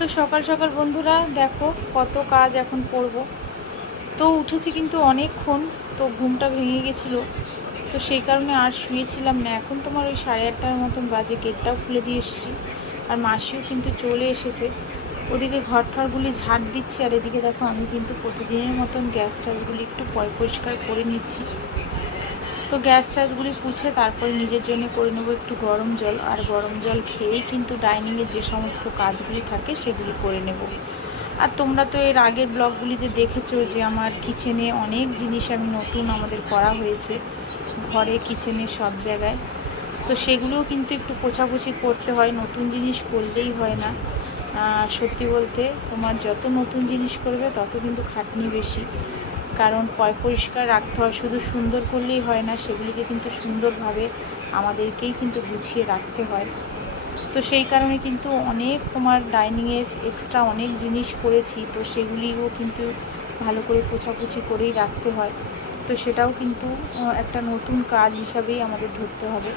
তো সকাল সকাল বন্ধুরা, দেখো কত কাজ এখন করব। তো উঠেছি কিন্তু অনেকক্ষণ, তো ঘুমটা ভেঙে গেছিল। তো সেই কারণে আর শুয়েছিলাম না। এখন তোমার ওই সাড়ে আটটার মতন বাজে, গেটটাও খুলে দিয়ে এসেছি। আর মাসিও কিন্তু চলে এসেছে। ওদিকে ঘর ঠরগুলি ঝাড় দিচ্ছে, আর এদিকে দেখো আমি কিন্তু প্রতিদিনের মতন গ্যাস ট্যাসগুলি একটু পরিষ্কার করে নিচ্ছি। তো গ্যাস ট্যাসগুলি পুছে তারপরে নিজের জন্য করে নেব একটু গরম জল। আর গরম জল খেয়েই কিন্তু ডাইনিংয়ে যে সমস্ত কাজগুলি থাকে সেগুলি করে নেব। আর তোমরা তো এর আগের ব্লগগুলিতে দেখেছ যে আমার কিচেনে অনেক জিনিস আমি নতুন আমাদের করা হয়েছে, ঘরে, কিচেনে, সব জায়গায়। তো সেগুলোও কিন্তু একটু পোছাপুছি করতে হয়, নতুন জিনিস করলেই হয় না। সত্যি বলতে তোমার যত নতুন জিনিস করবে তত কিন্তু খাটনি বেশি। কারণ পয়, পরিষ্কার রাখতে হয়, শুধু সুন্দর করলেই হয় না, সেগুলিকে কিন্তু সুন্দরভাবে আমাদেরকেই কিন্তু গুছিয়ে রাখতে হয়। তো সেই কারণে কিন্তু অনেক তোমার ডাইনিংয়ের এক্সট্রা অনেক জিনিস করেছি, তো সেগুলিও কিন্তু ভালো করে পোছাপুছি করেই রাখতে হয়। তো সেটাও কিন্তু একটা নতুন কাজ হিসাবেই আমাদের ধরতে হবে।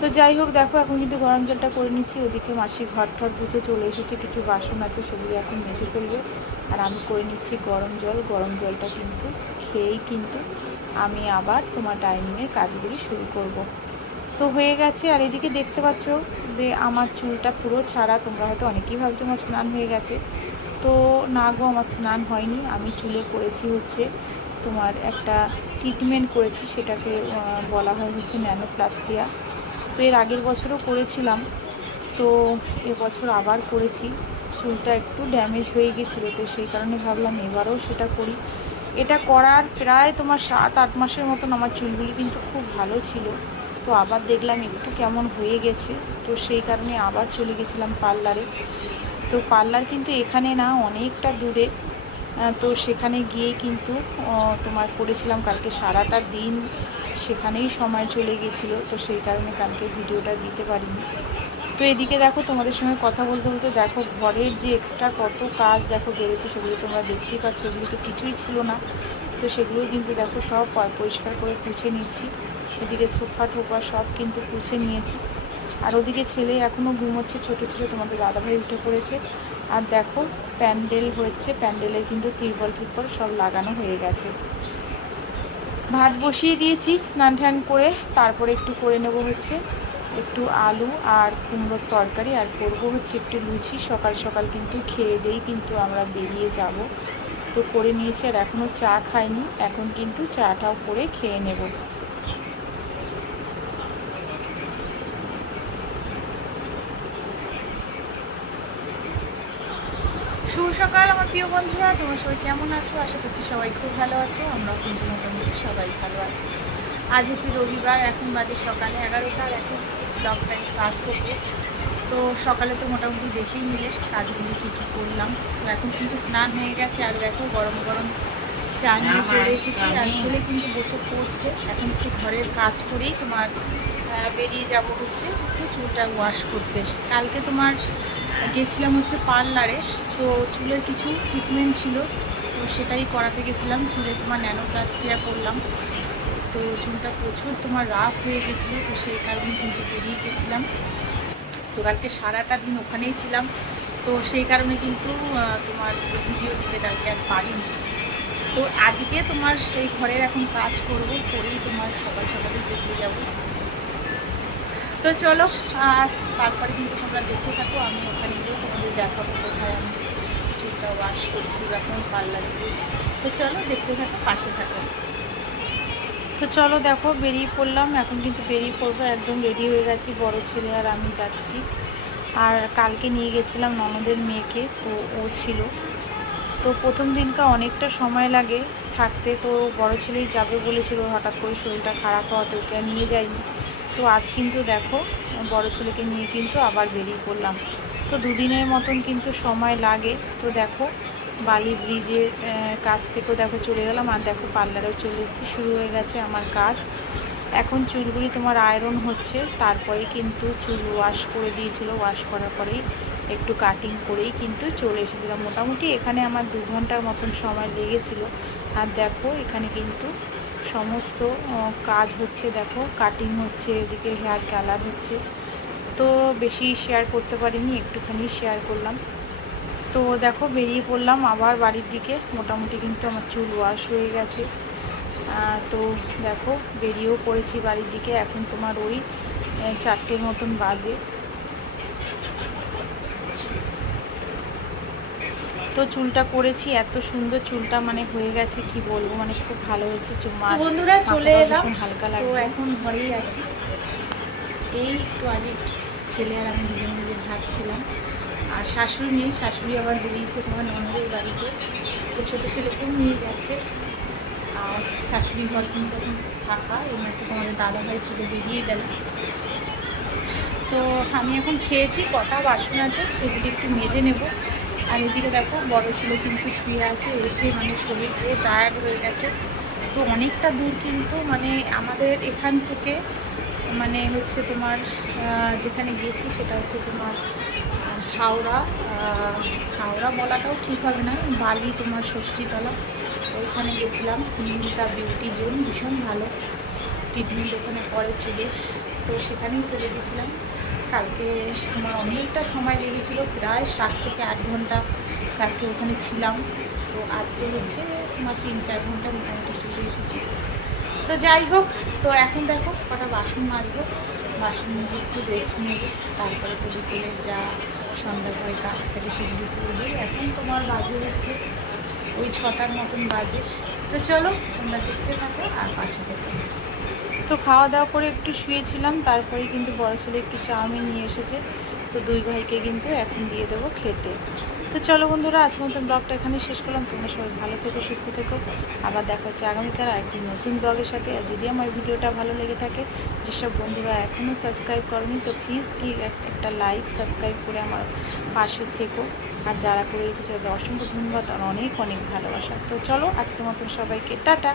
তো যাই হোক, দেখো এখন কিন্তু গরম জলটা করে নিচ্ছি, ওদিকে মাসি ঘর ঠর বুঝে চলে এসেছে, কিছু বাসন আছে সেগুলি এখন মেজে ফেলবে। আর আমি করে নিচ্ছি গরম জল। গরম জলটা কিন্তু খেয়েই কিন্তু আমি আবার তোমার ডাইনিংয়ের কাজগুলি শুরু করব। তো হয়ে গেছে। আর এদিকে দেখতে পাচ্ছ যে আমার চুলটা পুরো ছাড়া, তোমরা হয়তো অনেকেই ভাবছ আমার স্নান হয়ে গেছে। তো না গো, আমার স্নান হয়নি। আমি চুলে করেছি হচ্ছে তোমার একটা ট্রিটমেন্ট করেছি, সেটাকে বলা হয় হচ্ছে ন্যানোপ্লাস্টিয়া। তো এর আগের বছরও করেছিলাম। তো এবছর আবার করেছি। চুলটা একটু ড্যামেজ হয়ে গেছিল তো সেই কারণে ভাবলাম এবারও সেটা করি। এটা করার প্রায় তোমার সাত, আট মাসের মতন আমার চুলগুলি কিন্তু খুব ভালো ছিল। তো আবার দেখলাম একটু কেমন হয়ে গেছে। তো সেই কারণে আবার চলে গেছিলাম পার্লারে। তো পার্লার কিন্তু এখানে না অনেকটা দূরে। তো সেখানে গিয়ে কিন্তু তোমার করেছিলাম কালকে সারাটা দিন। সেখানেই সময় চলে গেছিল। তো সেই কারণে কালকে ভিডিওটা দিতে পারিনি। তো এদিকে দেখো, তোমাদের সঙ্গে কথা বলতে বলতে দেখো, ঘরের যে এক্সট্রা কত কাজ দেখো বেড়েছে, সেগুলো তোমরা দেখতেই পাচ্ছ। এগুলো তো কিছুই ছিল না। তো সেগুলো কিন্তু দেখো সব পরিষ্কার করে পুছে নিচ্ছি। এদিকে সোফা টোফা সব কিন্তু পুছে নিয়েছি। আর ওদিকে ছেলে এখনও ঘুমোচ্ছে, ছোটো ছেলে তোমাদের দাদাভাই উঠে পড়েছে। আর দেখো, প্যান্ডেল হচ্ছে প্যান্ডেলের কিন্তু তিরবল টিরপল সব লাগানো হয়ে গেছে। ভাত বসিয়ে দিয়েছি স্নান টান করে, তারপরে একটু করে নেব হচ্ছে। একটু আলু আর কুমড়োর তরকারি আর করব হচ্ছে একটু লুচি। সকাল সকাল কিন্তু খেয়ে দিয়েই কিন্তু আমরা বেরিয়ে যাব। তো করে নিয়েছি আর এখনও চা খাইনি। এখন কিন্তু চাটাও করে খেয়ে নেব। শুভ সকাল আমার প্রিয় বন্ধুরা, তোমরা সবাই কেমন আছো? আশা করছি সবাই খুব ভালো আছো। আমরাও কিন্তু মোটামুটি সবাই ভালো আছি। আজ হচ্ছে রবিবার, এখন বাজে সকালে এগারোটার এখন ব্লগটা স্টার্ট করব তো সকালে তো মোটামুটি দেখেই নিলে কাজগুলি কী কী করলাম। তো এখন কিন্তু স্নান হয়ে গেছে আর দেখো গরম গরম চা নিয়ে চলে এসেছি। আর ছেলে কিন্তু বসে পড়ছে। এখন একটু ঘরের কাজ করেই তোমার বেরিয়ে যাব হচ্ছে একটু চুলটা ওয়াশ করতে। কালকে তোমার গেছিলাম হচ্ছে পার্লারে। তো চুলের কিছু ট্রিটমেন্ট ছিল। তো সেটাই করাতে গেছিলাম। চুলে তোমার ন্যানোপ্লাস্টিয়া করলাম। তো চুলটা প্রচুর তোমার রাফ হয়ে গেছিল, তো সেই কারণে কিন্তু বেরিয়ে গেছিলাম। তো কালকে সারাটা দিন ওখানেই ছিলাম, তো সেই কারণে কিন্তু তোমার ভিডিও দিতে কালকে আর পারিনি। তো আজকে তোমার এই ঘরের এখন কাজ করব, করেই তোমার সকাল সকালে বেরিয়ে যাব। তো চলো, আর তারপরে কিন্তু তোমরা দেখতে থাকো, আমি ওখানে গিয়ে তোমাদের দেখাবো কোথায় আমি চুলটা ওয়াশ করছি বা কোন পার্লারে গিয়েছি। তো চলো দেখতে থাকো, পাশে থাকো। তো চলো দেখো, বেরিয়ে পড়লাম। এখন কিন্তু বেরিয়ে পড়ব, একদম রেডি হয়ে গেছি, বড় ছেলে আর আমি যাচ্ছি। আর কালকে নিয়ে গেছিলাম ননদের মেয়েকে, তো ও ছিল। তো প্রথম দিনকা অনেকটা সময় লাগে থাকতে, তো বড় ছেলেই যাবে বলেছিল হঠাৎ করে শরীরটা খারাপ হওয়াতে, ওকে নিয়ে যাইনি তো আজ কিন্তু দেখো, বড় ছেলেকে নিয়ে কিন্তু আবার বেরিয়ে পড়লাম। তো দুদিনের মতন কিন্তু সময় লাগে। তো দেখো বালি ব্রিজের কাছ থেকেও দেখো চলে গেলাম আর দেখো পার্লারেও চলে এসেছি। শুরু হয়ে গেছে আমার কাজ। এখন চুলগুলি তোমার আয়রন হচ্ছে তারপরে কিন্তু চুল ওয়াশ করে দিয়েছিল। ওয়াশ করার পরেই একটু কাটিং করেই কিন্তু চলে এসেছিলাম। মোটামুটি এখানে আমার দু ঘণ্টার মতন সময় লেগেছিল। আর দেখো এখানে কিন্তু সমস্ত কাজ হচ্ছে, দেখো কাটিং হচ্ছে, এদিকে হেয়ার কালার হচ্ছে। তো বেশি শেয়ার করতে পারিনি, একটুখানি শেয়ার করলাম। তো দেখো বেরিয়ে পড়লাম আবার বাড়ির দিকে। মোটামুটি কিন্তু আমার চুল ওয়াশ হয়ে গেছে। তো দেখো বেরিয়েও পড়েছি বাড়ির দিকে। এখন তোমার ওই চারটের মতন বাজে। তো চুলটা করেছি এত সুন্দর চুলটা মানে হয়ে গেছে কি বলব? মানে খুব ভালো হয়েছে। চুমা বন্ধুরা চলে এলাম। হালকা তো লাগছে। এখন ঘরেই আছি। এই একটু আগে ছেলে আর আমি দুজন মিলে ভাত খেলাম। আর শাশুড়ি নেই, শাশুড়ি আবার বেরিয়েছে তোমার ননদের বাড়িতে। তো ছোটো ছেলেকেও নিয়ে গেছে। আর শাশুড়ি ঘর কিন্তু ফাঁকা, এই মাত্র তোমাদের দাদা ভাই ছিল, বেরিয়ে গেল। তো আমি এখন খেয়েছি, কটা বাসন আছে, সেগুলি একটু মেজে নেব। আর এদিকে দেখো, বড় ছেলে কিন্তু শুয়ে আছে, এসে মানে শরীর পুরো টায়ার্ড হয়ে গেছে। তো অনেকটা দূর কিন্তু মানে আমাদের এখান থেকে মানে হচ্ছে তোমার যেখানে গেছি সেটা হচ্ছে তোমার হাওড়া হাওড়া বলাটাও ঠিক হবে না। বালি তোমার ষষ্ঠীতলা, ওইখানে গেছিলাম। নিমিকা বিউটি জোন, ভীষণ ভালো। ট্রিটমেন্ট ওখানে করে চুলে। তো সেখানেই চলে গেছিলাম। কালকে তোমার অনেকটা সময় লেগেছিলো, প্রায় সাত থেকে আট ঘণ্টা কালকে ওখানে ছিলাম। তো আজকে হচ্ছে তোমার তিন চার ঘণ্টা মোটামুটি চলে এসেছি। তো যাই হোক, তো এখন দেখো কটা বাসন মাজবো। বাসন মেজে একটু রেস্ট নেব, তারপরে তো বিকেলের যা সন্ধ্যা পরে কাজ থেকে সেগুলো দিই। এখন তোমার বাজে হচ্ছে ওই ছটার মতন বাজে। তো চলো, তোমরা দেখতে থাকো আর পাশে থেকে তো খাওয়া দাওয়া করে একটু শুয়েছিলাম, তারপরে কিন্তু বড় ছেলে একটু চাউমিন নিয়ে এসেছে। তো দুই ভাইকে কিন্তু এখন দিয়ে দেবো খেতে। তো চলো বন্ধুরা আজকে মতন ব্লগটা এখানে শেষ করলাম। তোমরা সবাই ভালো থেকো, সুস্থ থেকো। আবার দেখা হচ্ছে আগামীকাল একটি নতুন ব্লগের সাথে। আর যদি আমার ভিডিওটা ভালো লেগে থাকে, যেসব বন্ধুরা এখনও সাবস্ক্রাইব করেনি, তো প্লিজ প্লিজ একটা লাইক সাবস্ক্রাইব করে আমার পাশে থেকো। আর যারা করে রেখেছে তাদের অসংখ্য ধন্যবাদ আর অনেক অনেক ভালোবাসা। তো চলো আজকের মতন সবাইকে, টাটা!